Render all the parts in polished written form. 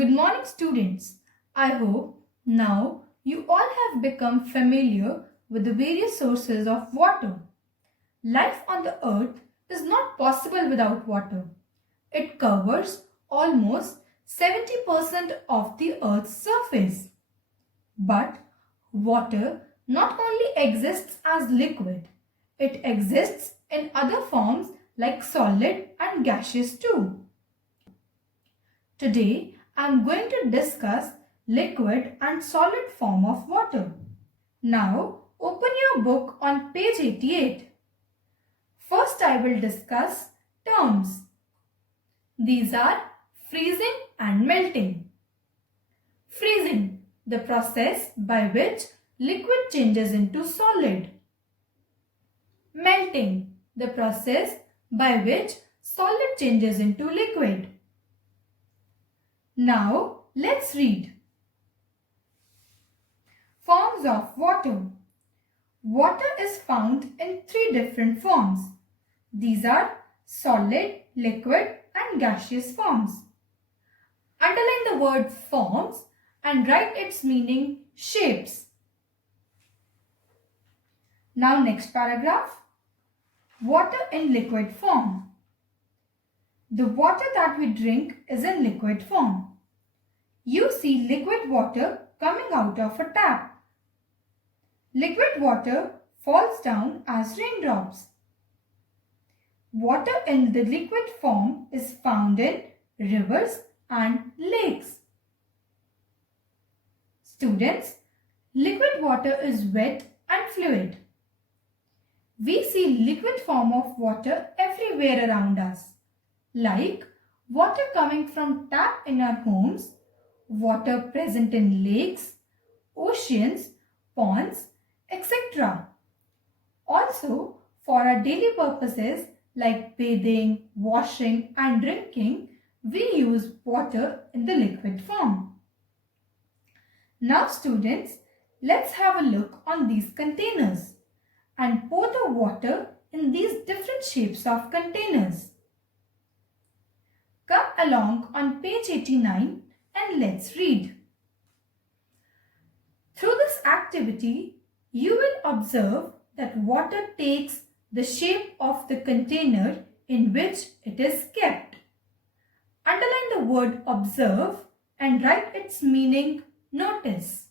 Good morning, students. I hope now you all have become familiar with the various sources of water. Life on the earth is not possible without water. It covers almost 70% of the earth's surface. But water not only exists as liquid, it exists in other forms like solid and gaseous too. Today, I am going to discuss liquid and solid form of water. Now, open your book on page 88. First, I will discuss terms. These are freezing and melting. Freezing, the process by which liquid changes into solid. Melting, the process by which solid changes into liquid. Now, let's read. Forms of water. Water is found in three different forms. These are solid, liquid and gaseous forms. Underline the word forms and write its meaning shapes. Now next paragraph. Water in liquid form. The water that we drink is in liquid form. You see liquid water coming out of a tap. Liquid water falls down as raindrops. Water in the liquid form is found in rivers and lakes. Students, liquid water is wet and fluid. We see liquid form of water everywhere around us, like water coming from tap in our homes, water present in lakes, oceans, ponds, etc. Also, for our daily purposes like bathing, washing and drinking, we use water in the liquid form. Now students, let's have a look on these containers and pour the water in these different shapes of containers. Come along on page 89 and let's read. Through this activity, you will observe that water takes the shape of the container in which it is kept. Underline the word observe and write its meaning notice.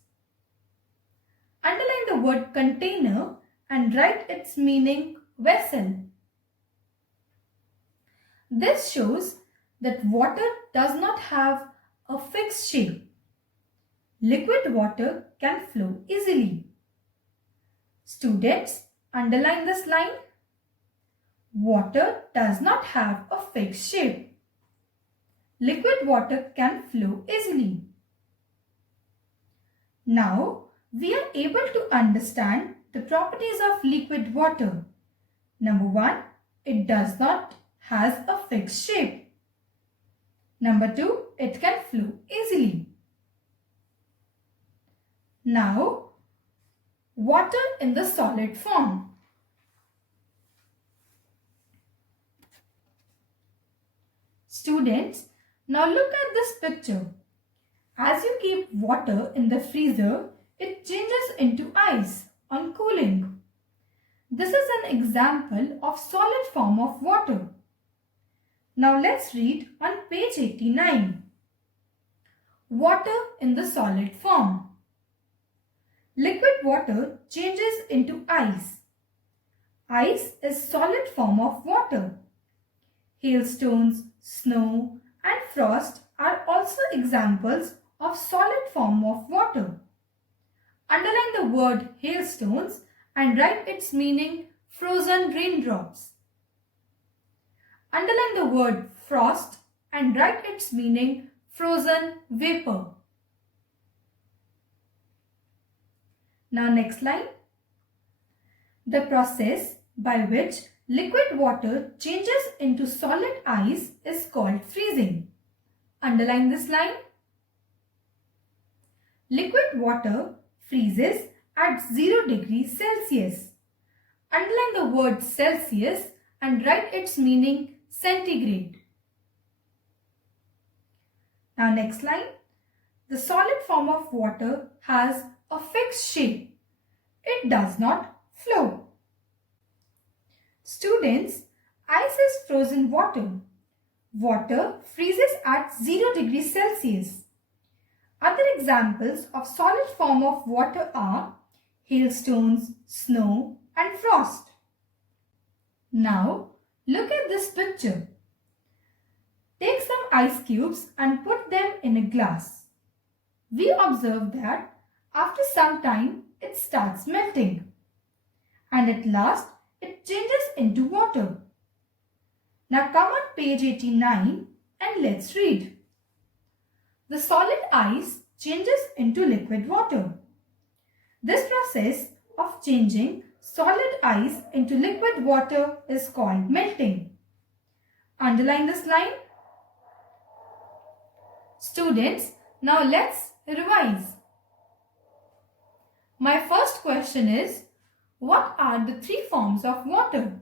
Underline the word container and write its meaning vessel. This shows that water does not have a fixed shape. Liquid water can flow easily. Students, underline this line. Water does not have a fixed shape. Liquid water can flow easily. Now, we are able to understand the properties of liquid water. Number 1, it does not has a fixed shape. Number 2, it can flow easily. Now, water in the solid form. Students, now look at this picture. As you keep water in the freezer, it changes into ice on cooling. This is an example of solid form of water. Now let's read on page 89. Water in the solid form. Liquid water changes into ice. Ice is solid form of water. Hailstones, snow and frost are also examples of solid form of water. Underline the word hailstones and write its meaning frozen raindrops. Underline the word frost and write its meaning frozen vapor. Now next line. The process by which liquid water changes into solid ice is called freezing. Underline this line. Liquid water freezes at 0 degrees Celsius. Underline the word Celsius and write its meaning centigrade. Now next line. the solid form of water has a fixed shape. It does not flow. Students, ice is frozen water. Water freezes at 0 degrees Celsius. Other examples of solid form of water are hailstones, snow, and frost. Now, look at this picture. Take some ice cubes and put them in a glass. We observe that after some time it starts melting, and at last it changes into water. Now come on page 89 and let's read. The solid ice changes into liquid water. This process of changing solid ice into liquid water is called melting. Underline this line. Students, now let's revise. My first question is, what are the three forms of water?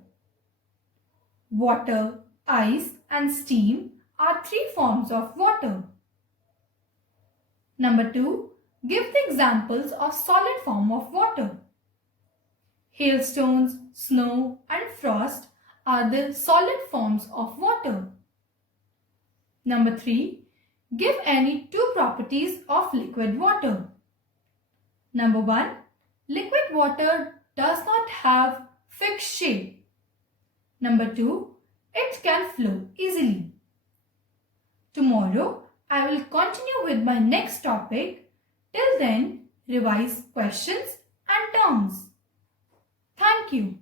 Water, ice and steam are three forms of water. Number 2, give the examples of solid form of water. Hailstones, snow and frost are the solid forms of water. Number 3, give any two properties of liquid water. Number 1, liquid water does not have fixed shape. Number 2, it can flow easily. Tomorrow, I will continue with my next topic. Till then, revise questions and terms. Thank you.